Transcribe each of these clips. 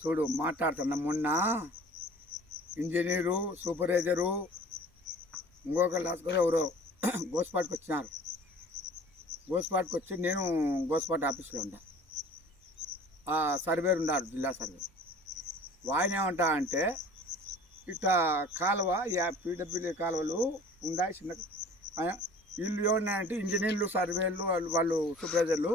చూడు మాట్లాడుతున్నా మొన్న ఇంజనీరు సూపర్వైజరు ఇంకొక లాస్కర్ ఎవరో గోస్పాట్కి వచ్చినారు. గోస్పాట్కి వచ్చి నేను గోస్పాట్ ఆఫీస్లో ఉండా. ఆ సర్వేర్ ఉన్నారు, జిల్లా సర్వే. వాయన ఏమంటా అంటే ఇట్లా కాలువ పీడబ్ల్యూ కాలువలు ఉన్నాయి చిన్న వీళ్ళు ఏమన్నాయంటే ఇంజనీర్లు సర్వేలు వాళ్ళు సూపర్వైజర్లు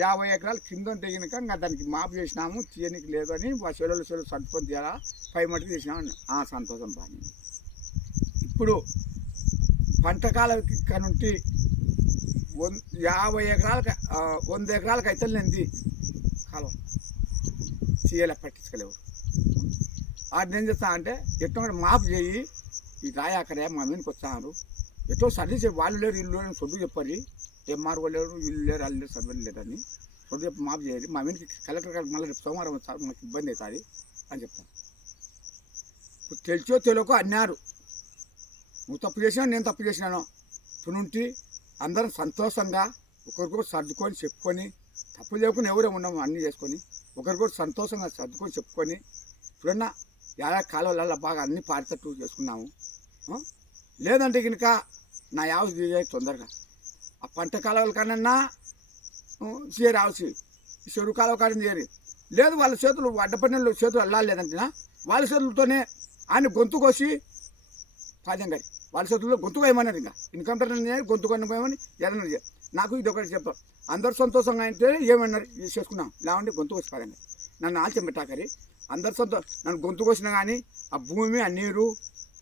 50 ఎకరాలు కింద తెగినాక ఇంకా దానికి మాపు చేసినాము, తీయనికి లేదు అని చెరువులు సర్దుకొని తీయాలా 5 మటుకు తీసినాము. సంతోషం బాగా. ఇప్పుడు పంట కాలం కనుంటి 50 ఎకరాలకు 100 ఎకరాలకు అయితే లేనిది కాలువ తీయలే, పట్టించుకోలేవు. వాటిని ఏం చేస్తా అంటే ఎట్టో కూడా మాపు చేయి, ఈ రాయాకరే మా మీదకి వచ్చారు, ఎటో సర్వీస్ వాళ్ళు లేరు ఇల్లు లేరు సొద్దు చెప్పాలి, ఎంఆర్ఓ లేరు ఇల్లు లేరు వాళ్ళు లేరు సర్వేలు లేరని సొద్దు చెప్పి మాపు చేయాలి. మా మీదకి కలెక్టర్ గారికి మళ్ళీ రేపు సోమవారం వచ్చారు, మాకు ఇబ్బంది అవుతుంది అని చెప్తాను. ఇప్పుడు తెలిసో తెలియకో అన్నారు, నువ్వు తప్పు చేసినా నేను తప్పు చేసినాను. తునుంటి అందరం సంతోషంగా ఒకరికొకరు సర్దుకొని చెప్పుకొని, తప్పు లేకుండా ఎవరే ఉన్నాము అన్నీ చేసుకొని ఒకరికొకరు సంతోషంగా సర్దుకొని చెప్పుకొని ఇప్పుడన్నా కాలువలలో బాగా అన్నీ పారితట్టు చేసుకున్నాము. లేదంటే కనుక నా యావసి చేయాలి తొందరగా. ఆ పంట కాలువల కన్నా చేరి ఆవసి చెరువు కాలువ కాడని చేరి లేదు. వాళ్ళ చేతులు అడ్డపన్నెళ్ళు చేతులు అల్లాలి లేదంటేనా వాళ్ళ చేతులతోనే ఆయన గొంతు కోసి పాదం గారి వాళ్ళ చేతుల్లో గొంతు కోయమన్నారు. ఇంకా ఇన్కమ్ గొంతు కొనుకోమని ఏదన్నా నాకు ఇది ఒకటి చెప్తాం. అందరు సంతోషంగా అయితే ఏమన్నారు చేసుకున్నాం, లేవంటే గొంతు కోసి పాదం గారి నన్ను ఆల్చెం పెట్టాకరి అందరు నన్ను గొంతు కోసినా కానీ ఆ భూమి ఆ నీరు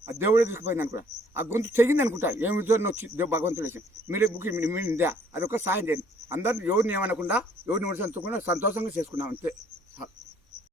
ఆ దేవుడే తీసుకుపోయింది అనుకుంటా. ఆ గొంతు తెగింది అనుకుంటా. ఏమి వచ్చి భగవంతుడు వేసి మీరే బుక్కి మీదే అదొక సాయం చేయండి. అందరు ఎవరిని ఏమనకుండా ఎవరిని విడిచకుండా సంతోషంగా చేసుకున్నాం అంతే.